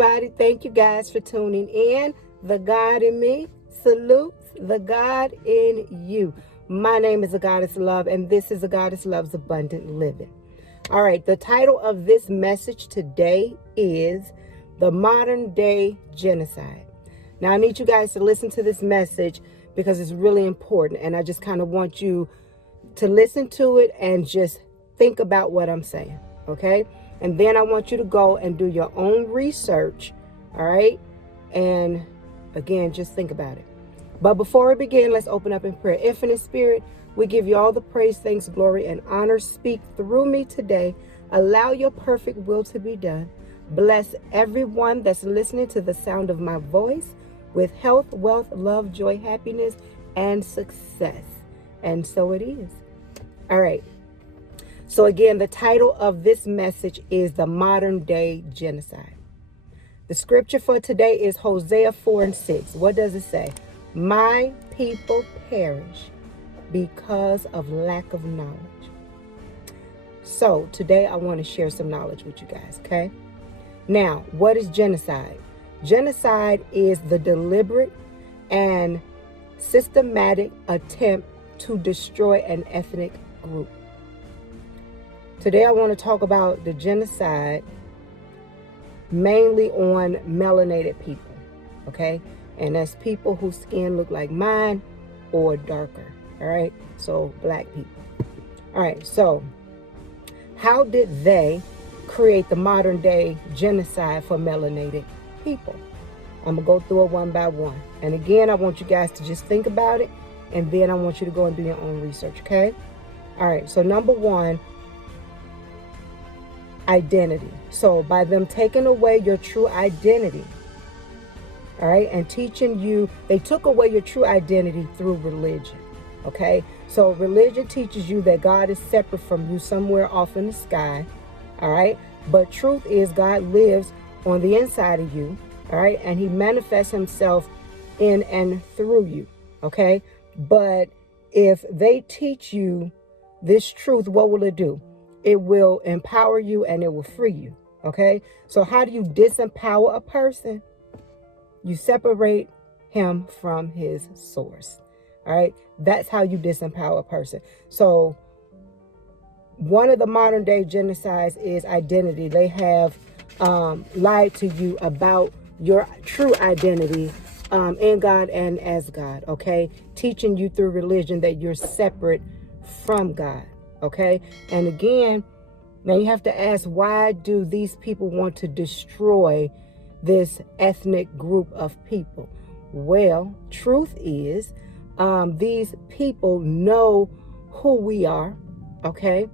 everybody. Thank you guys for tuning in. The God in me salutes the God in you. My name is the Goddess Love, and this is the Goddess Love's Abundant Living. All right, the title of this message today is The Modern Day Genocide. Now, I need you guys to listen to this message because it's really important, and I just kind of want you to listen to it and just think about what I'm saying, okay? And then I want you to go and do your own research, all right? And again, just think about it. But before we begin, let's open up in prayer. Infinite Spirit, we give you all the praise, thanks, glory, and honor. Speak through me today. Allow your perfect will to be done. Bless everyone that's listening to the sound of my voice with health, wealth, love, joy, happiness, and success. And so it is. All right. So again, the title of this message is The Modern Day Genocide. The scripture for today is Hosea 4:6. What does it say? My people perish because of lack of knowledge. So today I want to share some knowledge with you guys, okay? Now, what is genocide? Genocide is the deliberate and systematic attempt to destroy an ethnic group. Today I want to talk about the genocide mainly on melanated people, okay? And that's people whose skin look like mine or darker, all right? So black people. All right, so how did they create the modern day genocide for melanated people? I'm gonna go through it one by one. And again, I want you guys to just think about it, and then I want you to go and do your own research, okay? All right, so number one, identity. So by them taking away your true identity, all right, and teaching you, they took away your true identity through religion, okay? So religion teaches you that God is separate from you somewhere off in the sky, all right? But truth is God lives on the inside of you, all right? And he manifests himself in and through you, okay? But if they teach you this truth, what will it do? It will empower you and it will free you, okay? So how do you disempower a person? You separate him from his source, all right? That's how you disempower a person. So one of the modern day genocides is identity. They have lied to you about your true identity in God and as God, okay? Teaching you through religion that you're separate from God, okay? And again, now you have to ask, why do these people want to destroy this ethnic group of people? Well, truth is, these people know who we are, okay?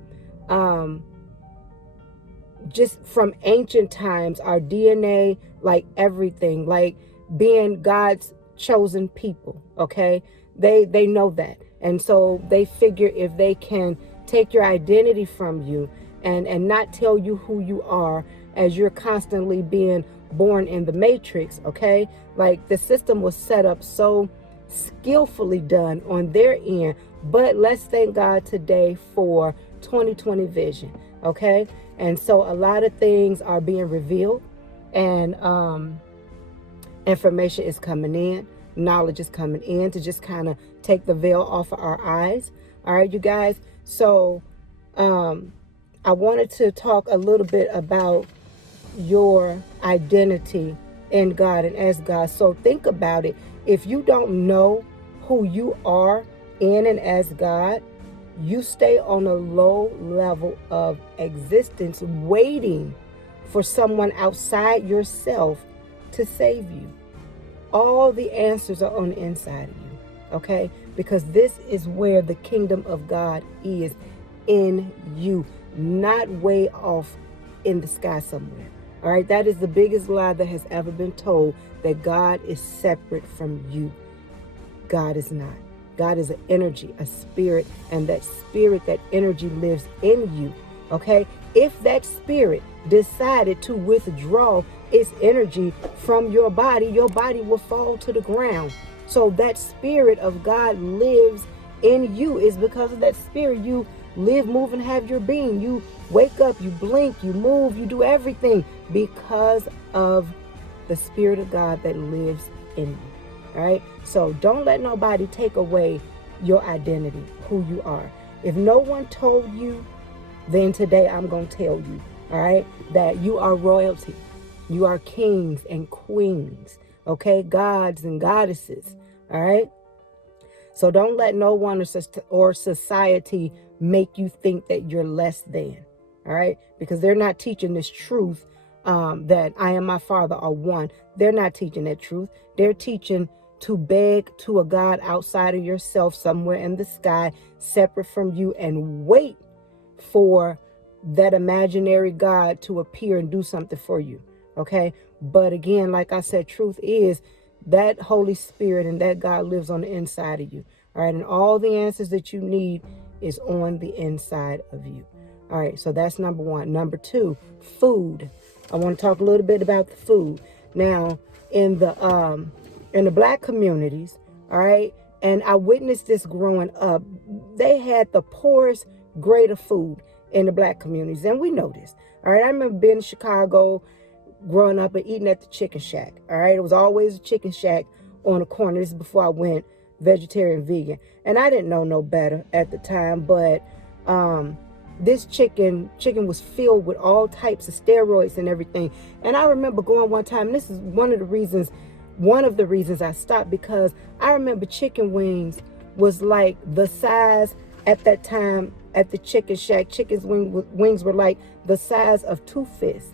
Just from ancient times, our DNA, like everything, like being God's chosen people, okay? They know that. And so they figure if they can take your identity from you and not tell you who you are as you're constantly being born in the matrix, okay? Like the system was set up so skillfully done on their end, but let's thank God today for 2020 vision, okay? And so a lot of things are being revealed, and information is coming in, knowledge is coming in to just kind of take the veil off of our eyes. All right, you guys. So I wanted to talk a little bit about your identity in God and as God. So think about it. If you don't know who you are in and as God, you stay on a low level of existence waiting for someone outside yourself to save you. All the answers are on the inside of you, okay? Because this is where the kingdom of God is, in you, not way off in the sky somewhere. All right, that is the biggest lie that has ever been told, that God is separate from you. God is not. God is an energy, a spirit, and that spirit, that energy lives in you, okay? If that spirit decided to withdraw its energy from your body will fall to the ground. So that spirit of God lives in you. Is because of that spirit you live, move, and have your being. You wake up, you blink, you move, you do everything because of the Spirit of God that lives in you. All right. So don't let nobody take away your identity, who you are. If no one told you, then today I'm going to tell you, all right, that you are royalty. You are kings and queens, okay, gods and goddesses, all right? So don't let no one or society make you think that you're less than, all right? Because they're not teaching this truth that I and my Father are one. They're not teaching that truth. They're teaching to beg to a God outside of yourself, somewhere in the sky, separate from you, and wait for that imaginary God to appear and do something for you. Okay. But again, like I said, truth is that Holy Spirit and that God lives on the inside of you. All right. And all the answers that you need is on the inside of you. All right. So that's number one. Number two, food. I want to talk a little bit about the food. Now, in the Black communities, all right, and I witnessed this growing up, they had the poorest grade of food in the Black communities, and we know this. All right, I remember being in Chicago, growing up and eating at the chicken shack. All right, it was always a chicken shack on the corner. This is before I went vegetarian, vegan, and I didn't know no better at the time. But this chicken was filled with all types of steroids and everything. And I remember going one time. And this is one of the reasons I stopped, because I remember chicken wings was like the size at that time at the chicken shack. Wings were like the size of two fists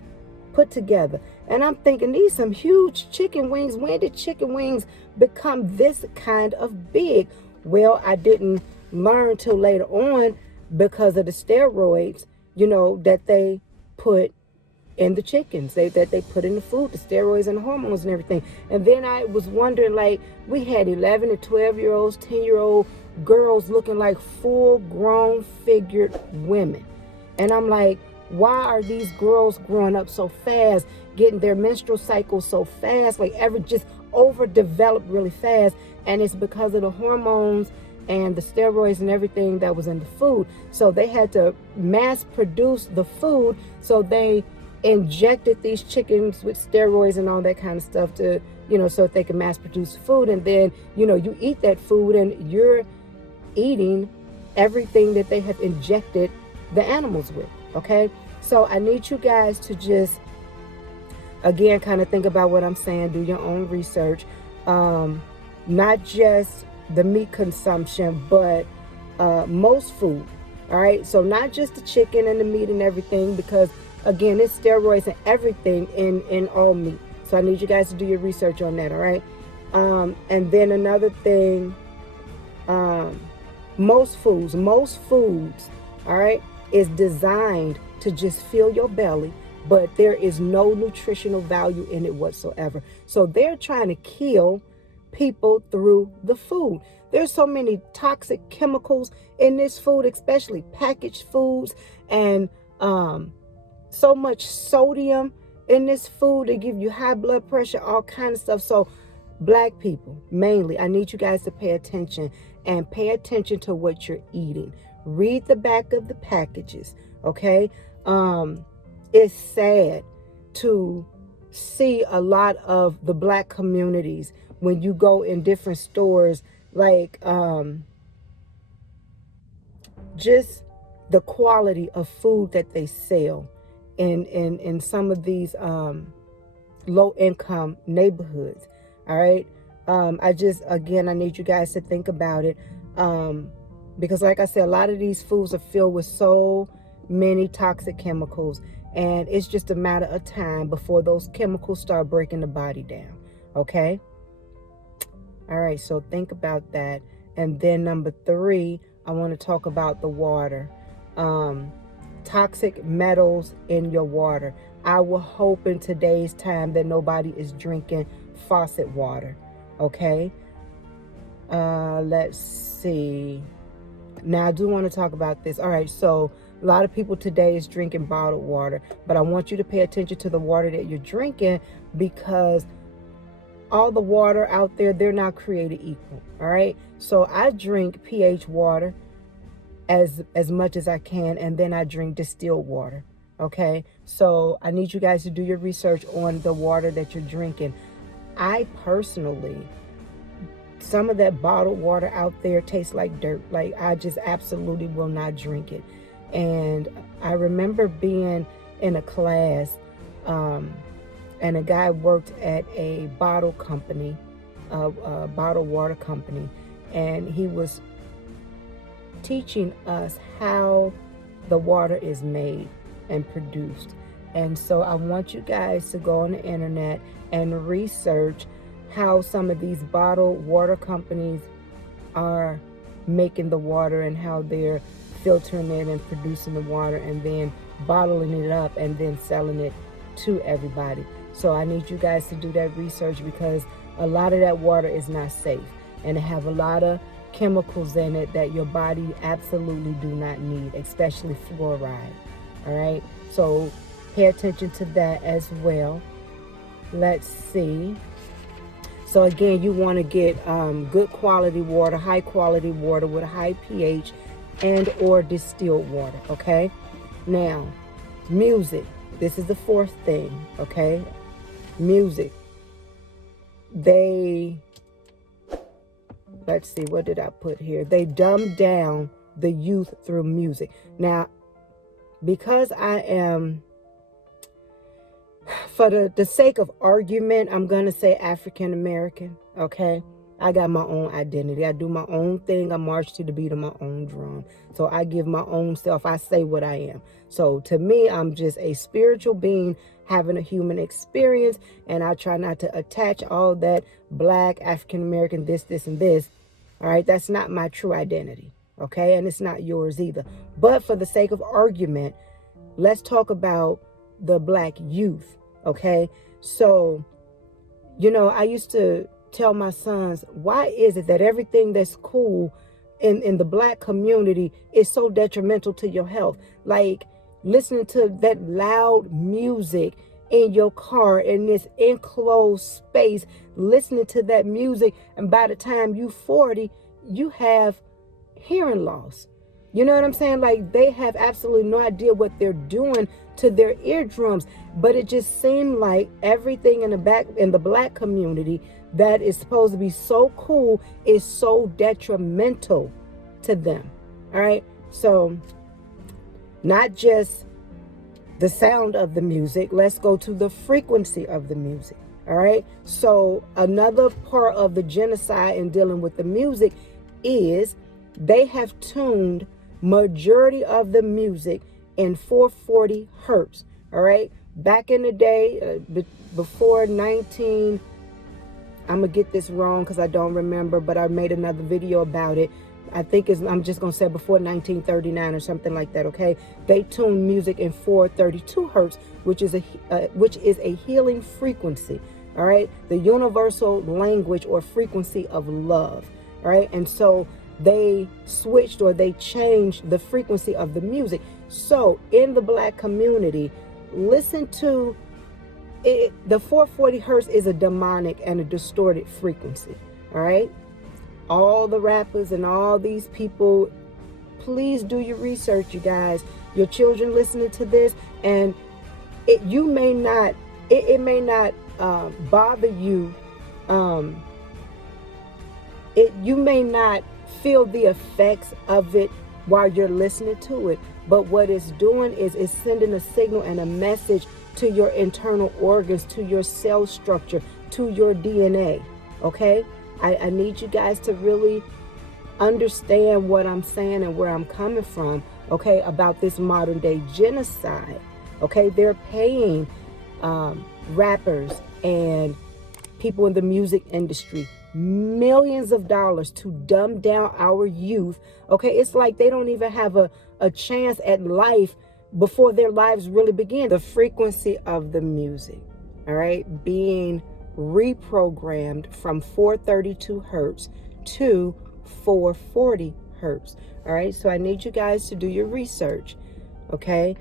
put together. And I'm thinking, these some huge chicken wings. When did chicken wings become this kind of big? Well, I didn't learn till later on, because of the steroids, that they put in the chickens, that they put in the food, the steroids and the hormones and everything. And then I was wondering, like, we had 11 and 12-year-olds, 10-year-old girls looking like full-grown figured women. And I'm like, why are these girls growing up so fast, getting their menstrual cycles so fast, like just overdeveloped really fast? And it's because of the hormones and the steroids and everything that was in the food. So they had to mass produce the food. So they injected these chickens with steroids and all that kind of stuff to, so that they can mass produce food. And then, you eat that food and you're eating everything that they have injected the animals with. Okay. So I need you guys to just, again, kind of think about what I'm saying. Do your own research. Not just the meat consumption, but most food. All right. So not just the chicken and the meat and everything, because again, it's steroids and everything in all meat. So I need you guys to do your research on that. All right. And then another thing, most foods, all right, is designed to just fill your belly, but there is no nutritional value in it whatsoever. So they're trying to kill people through the food. There's so many toxic chemicals in this food, especially packaged foods, and so much sodium in this food to give you high blood pressure, all kind of stuff. So Black people, mainly, I need you guys to pay attention to what you're eating. Read the back of the packages, okay? It's sad to see a lot of the Black communities when you go in different stores, like just the quality of food that they sell in some of these low income neighborhoods. All right. I need you guys to think about it. Because like I said, a lot of these foods are filled with so many toxic chemicals, and it's just a matter of time before those chemicals start breaking the body down. Okay. All right. So think about that. And then number 3, I want to talk about the water. Toxic metals in your water. I will hope in today's time that nobody is drinking faucet water. Okay. Let's see. Now, I do want to talk about this. All right. So a lot of people today is drinking bottled water, but I want you to pay attention to the water that you're drinking, because all the water out there, they're not created equal. All right. So I drink pH water as much as I can, and then I drink distilled water. Okay, so I need you guys to do your research on the water that you're drinking. I personally, some of that bottled water out there tastes like dirt. Like, I just absolutely will not drink it. And I remember being in a class, and a guy worked at a bottle company, a bottled water company, and he was teaching us how the water is made and produced. And so I want you guys to go on the internet and research how some of these bottled water companies are making the water and how they're filtering it and producing the water and then bottling it up and then selling it to everybody. So I need you guys to do that research, because a lot of that water is not safe and it have a lot of chemicals in it that your body absolutely do not need, especially fluoride. All right, so pay attention to that as well. Let's see. So again, you want to get good quality water, high quality water with a high pH and or distilled water. Okay, now music, this is the fourth thing. Okay, music, let's see, what did I put here? They dumb down the youth through music. Now, because I am, for the sake of argument, I'm going to say African American, okay? I got my own identity. I do my own thing. I march to the beat of my own drum. So I give my own self. I say what I am. So to me, I'm just a spiritual being having a human experience, and I try not to attach all that black, African American, this, and this. All right, that's not my true identity, okay? And it's not yours either. But for the sake of argument, let's talk about the black youth, okay? So, you know, I used to tell my sons, why is it that everything that's cool in the black community is so detrimental to your health? Like listening to that loud music in your car in this enclosed space, listening to that music, and by the time you 40, you have hearing loss. You know what I'm saying? Like, they have absolutely no idea what they're doing to their eardrums. But it just seemed like everything in the black community that is supposed to be so cool is so detrimental to them. All right. So not just the sound of the music, let's go to the frequency of the music. All right. So another part of the genocide in dealing with the music is they have tuned majority of the music in 440 hertz. All right. Back in the day, before 19, I'm gonna get this wrong because I don't remember, but I made another video about it. I think I'm just gonna say before 1939 or something like that. Okay, they tuned music in 432 hertz, which is a healing frequency. All right, the universal language or frequency of love. All right, and so they switched or they changed the frequency of the music. So in the black community, listen to it. The 440 hertz is a demonic and a distorted frequency. All right. All the rappers and all these people, please do your research, you guys. Your children listening to this, and it may not bother you. You may not feel the effects of it while you're listening to it, but what it's doing is it's sending a signal and a message to your internal organs, to your cell structure, to your DNA. Okay, I need you guys to really understand what I'm saying and where I'm coming from, okay, about this modern day genocide. Okay, they're paying rappers and people in the music industry millions of dollars to dumb down our youth. Okay, it's like they don't even have a chance at life before their lives really begin. The frequency of the music, all right, being reprogrammed from 432 hertz to 440 hertz. All right, so I need you guys to do your research. Okay,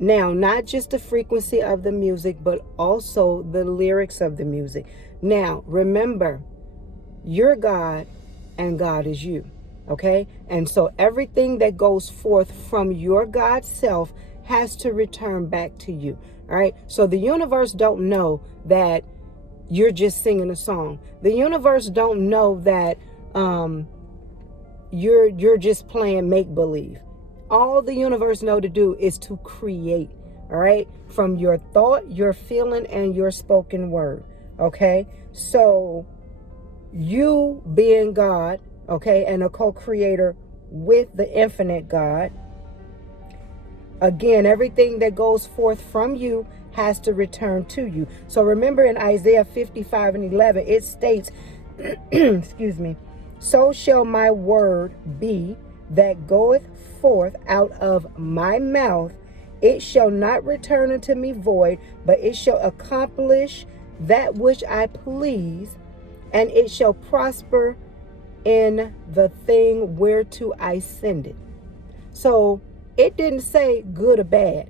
now not just the frequency of the music, but also the lyrics of the music. Now remember, you're God and God is you. Okay, and so everything that goes forth from your God self has to return back to you. All right. So the universe don't know that you're just singing a song. The universe don't know that you're just playing make believe. All the universe know to do is to create. All right, from your thought, your feeling, and your spoken word. Okay, so you being God, okay, and a co-creator with the infinite God. Again, everything that goes forth from you has to return to you. So remember in Isaiah 55:11, it states, excuse me, so shall my word be that goeth forth out of my mouth. It shall not return unto me void, but it shall accomplish that which I please, and it shall prosper in the thing whereto I send it. So it didn't say good or bad.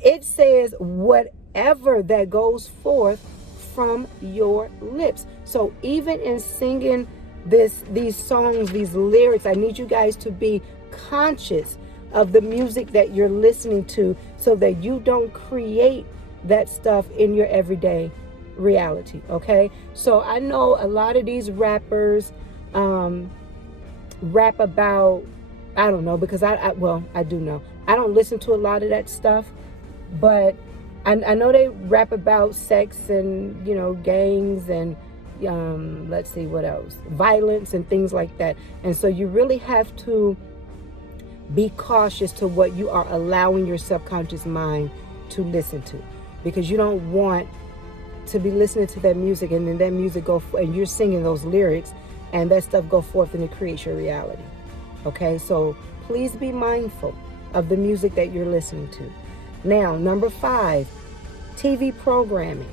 It says whatever that goes forth from your lips. So even in singing these songs, these lyrics, I need you guys to be conscious of the music that you're listening to so that you don't create that stuff in your everyday reality. Okay, so I know a lot of these rappers rap about, I don't know, because I do know, I don't listen to a lot of that stuff, but I know they rap about sex and, you know, gangs and let's see what else, violence and things like that. And so you really have to be cautious to what you are allowing your subconscious mind to listen to, because you don't want to be listening to that music and then that music and you're singing those lyrics and that stuff go forth and it creates your reality. Okay, so please be mindful of the music that you're listening to. Now, number 5, TV programming.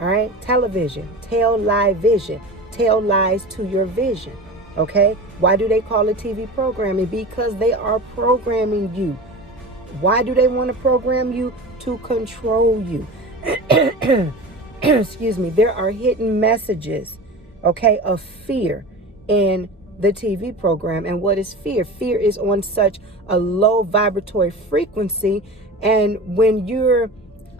All right, television, tell lie vision, tell lies to your vision. Okay, why do they call it TV programming? Because they are programming you. Why do they want to program you? To control you. Excuse me. There are hidden messages, okay, of fear in the TV program. And what is fear? Fear is on such a low vibratory frequency, and when you're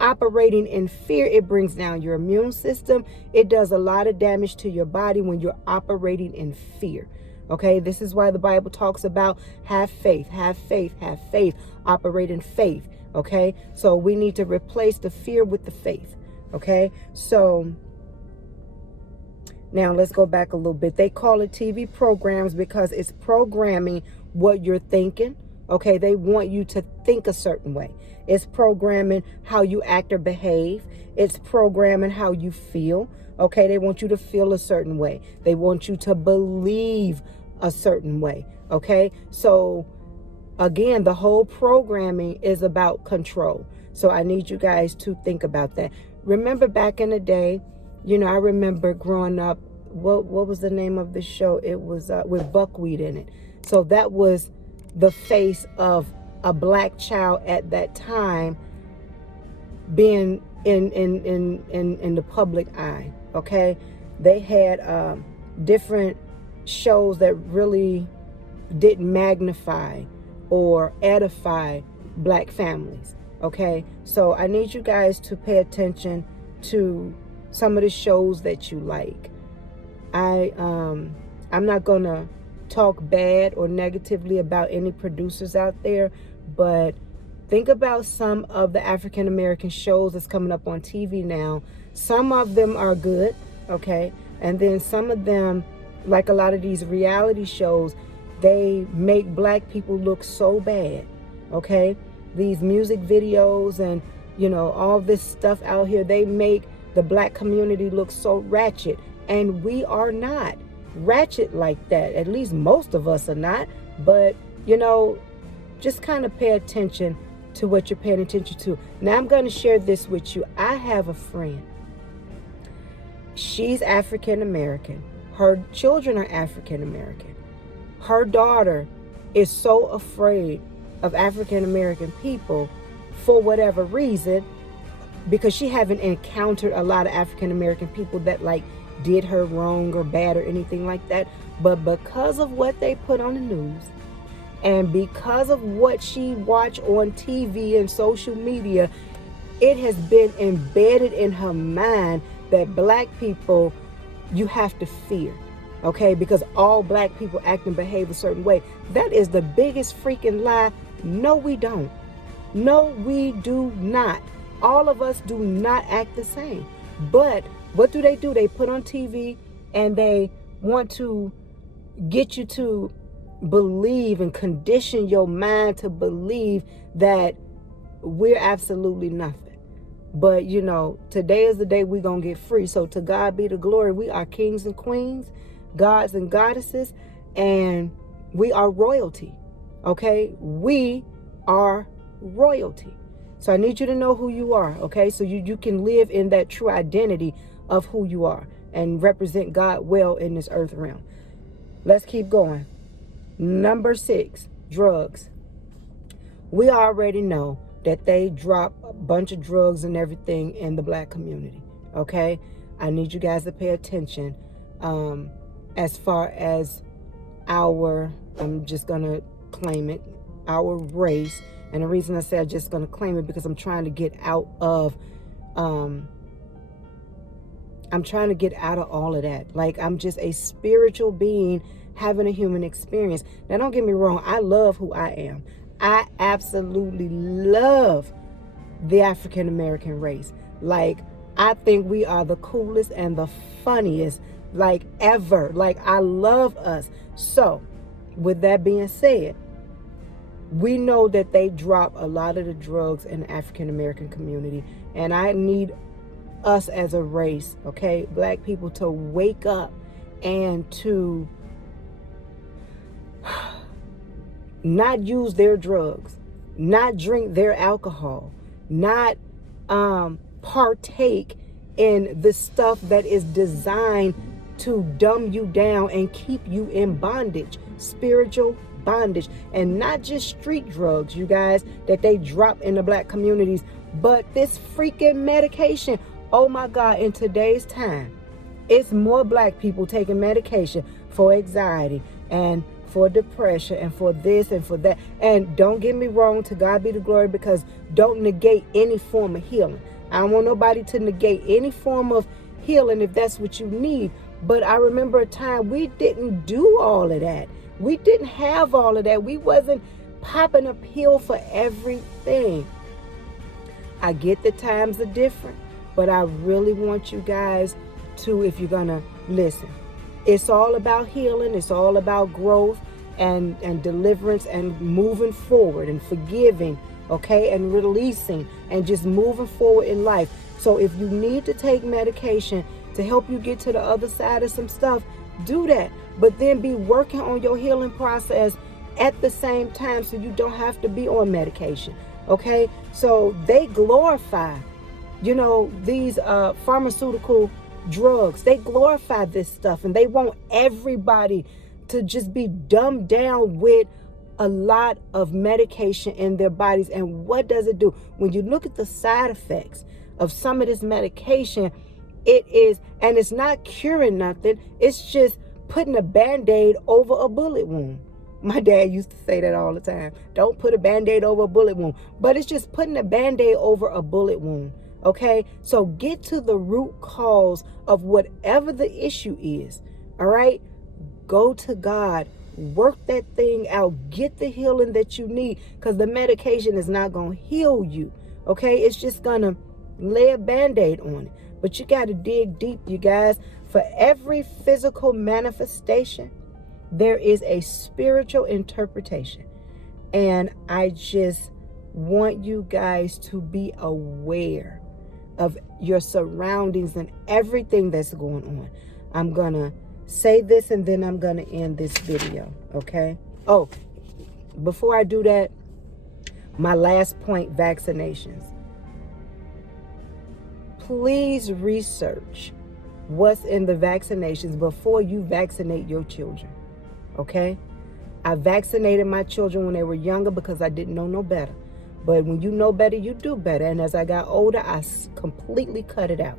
operating in fear, it brings down your immune system. It does a lot of damage to your body when you're operating in fear. Okay, this is why the Bible talks about have faith, have faith, have faith, operate in faith. Okay, so we need to replace the fear with the faith. Okay, so now let's go back a little bit. They call it TV programs because it's programming what you're thinking. Okay, they want you to think a certain way. It's programming how you act or behave. It's programming how you feel. Okay, they want you to feel a certain way. They want you to believe a certain way. Okay, so again, the whole programming is about control. So I need you guys to think about that. Remember back in the day, you know, I remember growing up, what was the name of the show? It was with buckwheat in it. So that was the face of a black child at that time being in the public eye. Okay, they had different shows that really didn't magnify or edify black families. Okay, so I need you guys to pay attention to some of the shows that you like. I'm not gonna talk bad or negatively about any producers out there, but think about some of the African American shows that's coming up on TV now. Some of them are good, okay, and then some of them, like a lot of these reality shows, they make black people look so bad. Okay, these music videos and, you know, all this stuff out here, they make the black community look so ratchet, and we are not ratchet like that. At least most of us are not. But, you know, just kind of pay attention to what you're paying attention to. Now I'm going to share this with you. I have a friend. She's African American. Her children are African American. Her daughter is so afraid of African American people for whatever reason, because she haven't encountered a lot of African American people that like did her wrong or bad or anything like that. But because of what they put on the news And because of what she watched on TV and social media, it has been embedded in her mind that black people, you have to fear. Okay, because all black people act and behave a certain way. That is the biggest freaking lie. No, we don't. No, we do not. All of us do not act the same. But what do? They put on TV and they want to get you to believe and condition your mind to believe that we're absolutely nothing. But you know, today is the day we're going to get free. So to God be the glory. We are kings and queens, gods and goddesses, and we are royalty. Okay? We are royalty. So I need you to know who you are. Okay? So you can live in that true identity of who you are and represent God well in this earth realm. Let's keep going. Number 6, drugs. We already know that they drop a bunch of drugs and everything in the black community. Okay? I need you guys to pay attention as far as I'm just going to claim it, our race. And the reason I say I'm just going to claim it because I'm trying to get out of all of that. Like, I'm just a spiritual being having a human experience. Now, don't get me wrong. I love who I am. I absolutely love the African American race. Like, I think we are the coolest and the funniest, like, ever. Like, I love us. So, with that being said, we know that they drop a lot of the drugs in the African American community. And I need us as a race, okay, black people, to wake up and to not use their drugs, not drink their alcohol, not partake in the stuff that is designed to dumb you down and keep you in bondage, spiritual bondage. And not just street drugs, you guys, that they drop in the black communities, but this freaking medication. Oh my God, in today's time, it's more black people taking medication for anxiety and for depression and for this and for that. And don't get me wrong, to God be the glory, because don't negate any form of healing. I don't want nobody to negate any form of healing if that's what you need. But I remember a time we didn't do all of that. We didn't have all of that. We wasn't popping a pill for everything. I get the times are different, but I really want you guys to, if you're going to listen, it's all about healing. It's all about growth and deliverance and moving forward and forgiving, okay, and releasing and just moving forward in life. So if you need to take medication to help you get to the other side of some stuff, do that. But then be working on your healing process at the same time so you don't have to be on medication, okay? So they glorify, you know, these pharmaceutical drugs. They glorify this stuff and they want everybody to just be dumbed down with a lot of medication in their bodies. And what does it do? When you look at the side effects of some of this medication, it is, and it's not curing nothing. It's just putting a Band-Aid over a bullet wound. My dad used to say that all the time. Don't put a Band-Aid over a bullet wound. But it's just putting a Band-Aid over a bullet wound. Okay? So get to the root cause of whatever the issue is. All right? Go to God. Work that thing out. Get the healing that you need, because the medication is not going to heal you. Okay? It's just going to lay a Band-Aid on it. But you got to dig deep, you guys. For every physical manifestation, there is a spiritual interpretation. And I just want you guys to be aware of your surroundings and everything that's going on. I'm going to say this and then I'm going to end this video, okay? Oh, before I do that, my last point, vaccinations. Please research what's in the vaccinations before you vaccinate your children, okay? I vaccinated my children when they were younger because I didn't know no better. But when you know better, you do better. And as I got older, I completely cut it out,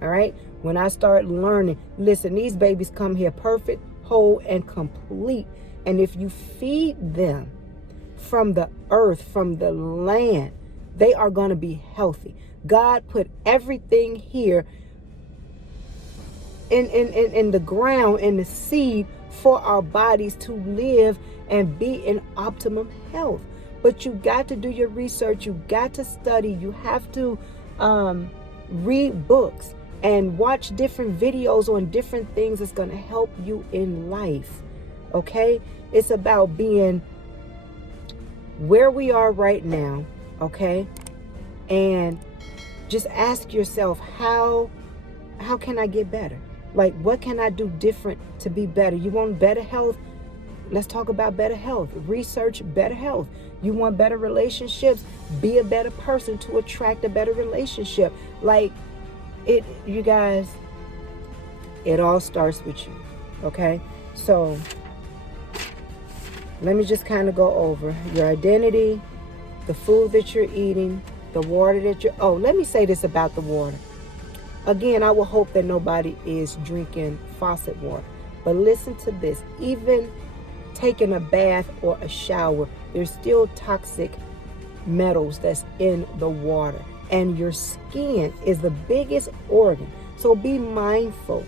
all right? When I started learning, listen, these babies come here perfect, whole, and complete. And if you feed them from the earth, from the land, they are going to be healthy. God put everything here in the ground, in the seed, for our bodies to live and be in optimum health. But you got to do your research. You got to study. You have to read books and watch different videos on different things that's going to help you in life. Okay? It's about being where we are right now. Okay? And just ask yourself, how can I get better? Like, what can I do different to be better? You want better health? Let's talk about better health. Research better health. You want better relationships? Be a better person to attract a better relationship. Like, you guys, it all starts with you. Okay? So, let me just kind of go over your identity, the food that you're eating, the water that you're... Oh, let me say this about the water. Again, I will hope that nobody is drinking faucet water. But listen to this. Even taking a bath or a shower, there's still toxic metals that's in the water. And your skin is the biggest organ. So be mindful.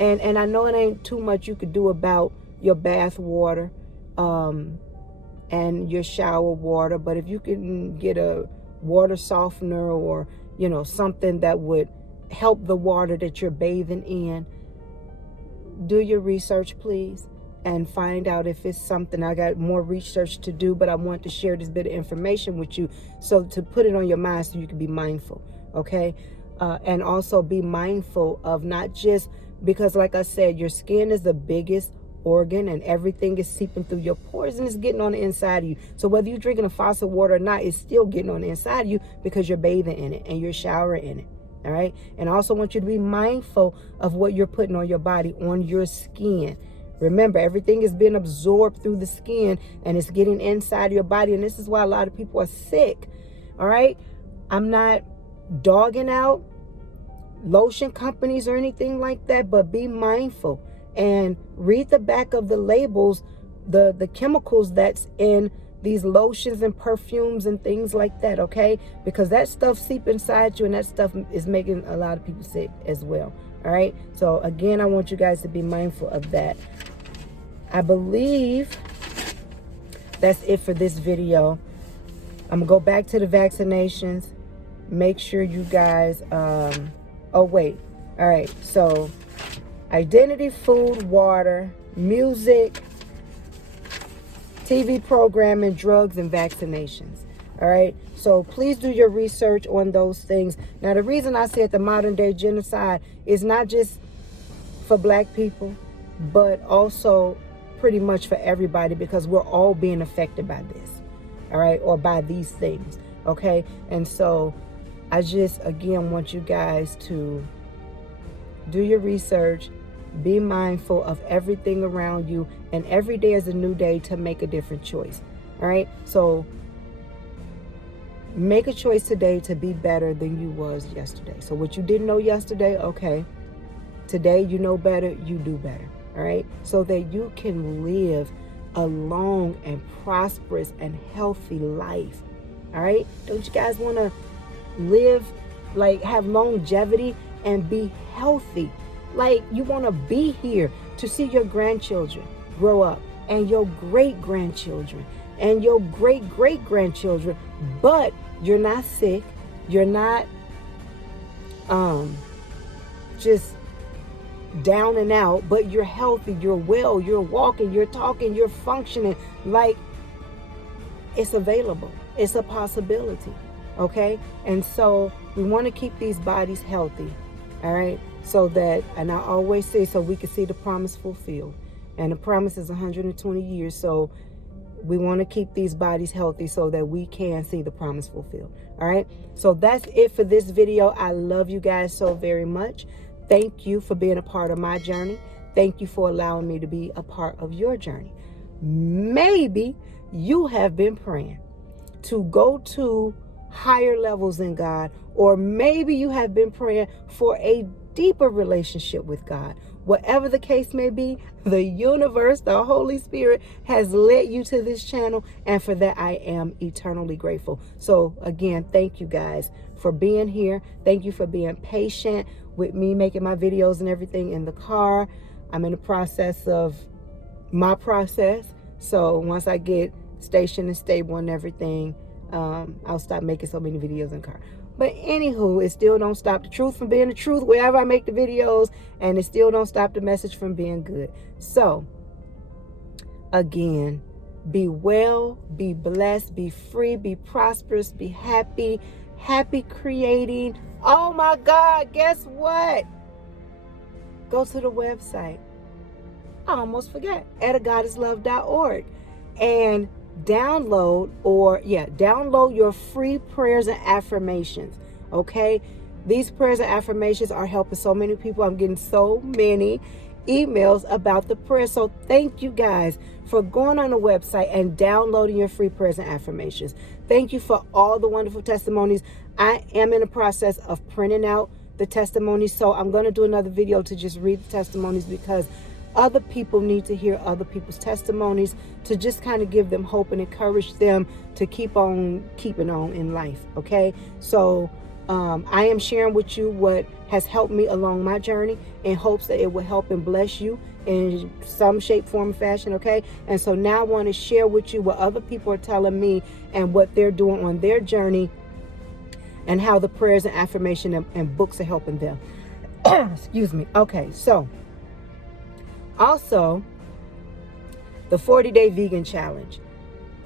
And I know it ain't too much you could do about your bath water and your shower water. But if you can get a water softener or, something that would help the water that you're bathing in, do your research, please, and find out if it's something. I got more research to do, but I want to share this bit of information with you, so to put it on your mind so you can be mindful. Okay? And also be mindful of not just, because like I said, your skin is the biggest organ and everything is seeping through your pores and it's getting on the inside of you. So whether you're drinking a faucet water or not, it's still getting on the inside of you because you're bathing in it and you're showering in it. All right. And I also want you to be mindful of what you're putting on your body, on your skin. Remember, everything is being absorbed through the skin and it's getting inside your body. And this is why a lot of people are sick. All right. I'm not dogging out lotion companies or anything like that, but be mindful and read the back of the labels, the chemicals that's in these lotions and perfumes and things like that, okay? Because that stuff seeps inside you and that stuff is making a lot of people sick as well, all right? So again, I want you guys to be mindful of that. I believe that's it for this video. I'm gonna go back to the vaccinations. Make sure you guys, oh wait, all right, so identity, food, water, music, TV programming, drugs, and vaccinations. All right. So please do your research on those things. Now, the reason I said the modern day genocide is not just for Black people, but also pretty much for everybody, because we're all being affected by this. All right. Or by these things. Okay. And so I just, again, want you guys to do your research. Be mindful of everything around you, and every day is a new day to make a different choice. All right. So make a choice today to be better than you was yesterday. So what you didn't know yesterday, okay, today you know better, you do better. All right. So that you can live a long and prosperous and healthy life. All right. Don't you guys want to live, like, have longevity and be healthy? Like, you want to be here to see your grandchildren grow up, and your great-grandchildren, and your great-great-grandchildren, but you're not sick, you're not just down and out, but you're healthy, you're well, you're walking, you're talking, you're functioning. Like, it's available. It's a possibility. Okay? And so we want to keep these bodies healthy. All right? So that, and I always say, so we can see the promise fulfilled. And the promise is 120 years. So we want to keep these bodies healthy so that we can see the promise fulfilled. All right. So that's it for this video. I love you guys so very much. Thank you for being a part of my journey. Thank you for allowing me to be a part of your journey. Maybe you have been praying to go to higher levels in God, or maybe you have been praying for a deeper relationship with God, Whatever the case may be, the universe, the Holy Spirit has led you to this channel, and for that I am eternally grateful. So again, thank you guys for being here. Thank you for being patient with me making my videos and everything in the car. I'm in the process of my process. So once I get stationed and stable and everything, I'll stop making so many videos in the car. But anywho, it still don't stop the truth from being the truth wherever I make the videos, and it still don't stop the message from being good. So again, be well, be blessed, be free, be prosperous, be happy, happy creating. Oh my God, guess what? Go to the website. I almost forgot, @agoddesslove.org, and download your free prayers and affirmations. Okay, these prayers and affirmations are helping so many people. I'm getting so many emails about the prayers, so thank you guys for going on the website and downloading your free prayers and affirmations. Thank you for all the wonderful testimonies. I am in the process of printing out the testimonies, so I'm going to do another video to just read the testimonies, because other people need to hear other people's testimonies, to just kind of give them hope and encourage them to keep on keeping on in life. Okay, so I am sharing with you what has helped me along my journey, in hopes that it will help and bless you in some shape, form, fashion. Okay, and so now I want to share with you what other people are telling me and what they're doing on their journey, and how the prayers and affirmation and books are helping them. Excuse me. Okay, so also, the 40-day vegan challenge.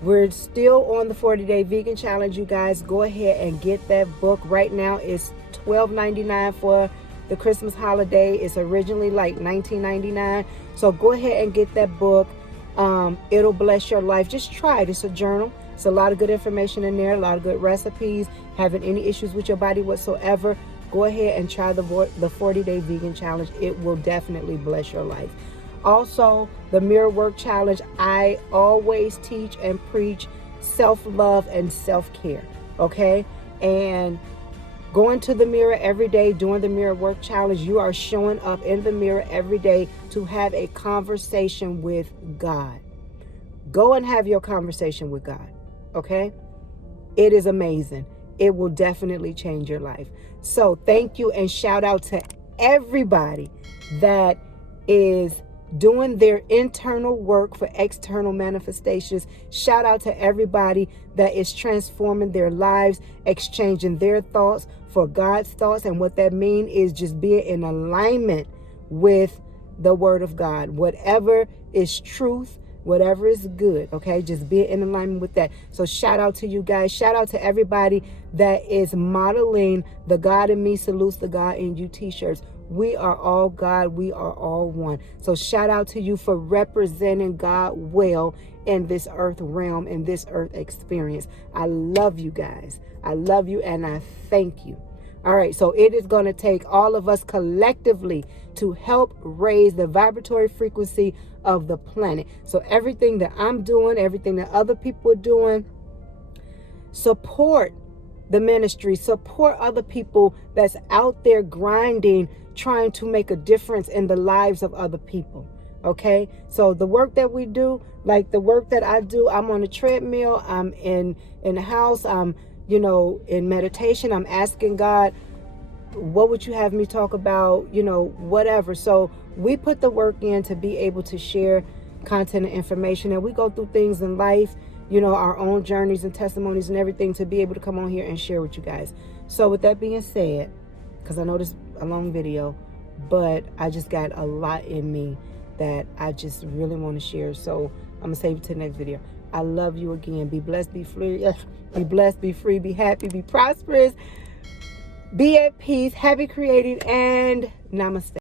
We're still on the 40-day vegan challenge, you guys. Go ahead and get that book. Right now it's $12.99 for the Christmas holiday. It's originally like $19.99. So go ahead and get that book. It'll bless your life. Just try it. It's a journal. It's a lot of good information in there, a lot of good recipes. Having any issues with your body whatsoever, go ahead and try the 40-day vegan challenge. It will definitely bless your life. Also, the mirror work challenge. I always teach and preach self-love and self-care. Okay, and going to the mirror every day, doing the mirror work challenge, you are showing up in the mirror every day to have a conversation with God. Go and have your conversation with God. Okay, it is amazing. It will definitely change your life. So thank you, and shout out to everybody that is doing their internal work for external manifestations. Shout out to everybody that is transforming their lives, exchanging their thoughts for God's thoughts. And what that means is just being in alignment with the Word of God. Whatever is truth, whatever is good, okay, just be in alignment with that. So shout out to you guys. Shout out to everybody that is modeling the God in Me salutes the God in you t-shirts. We are all God. We are all one. So shout out to you for representing God well in this earth realm, in this earth experience. I love you guys. I love you, and I thank you. All right, so it is going to take all of us collectively to help raise the vibratory frequency of the planet. So everything that I'm doing, everything that other people are doing, support the ministry, support other people that's out there grinding, trying to make a difference in the lives of other people. Okay, so the work that we do, like the work that I do, I'm on a treadmill, I'm in the house, I'm in meditation, I'm asking God, what would you have me talk about, whatever. So we put the work in to be able to share content and information, and we go through things in life, our own journeys and testimonies and everything, to be able to come on here and share with you guys. So with that being said, because I know this is a long video, but I just got a lot in me that I just really want to share. So I'm going to save it to the next video. I love you again. Be blessed, be free. Be blessed, be free, be happy, be prosperous, be at peace, happy creating, and namaste.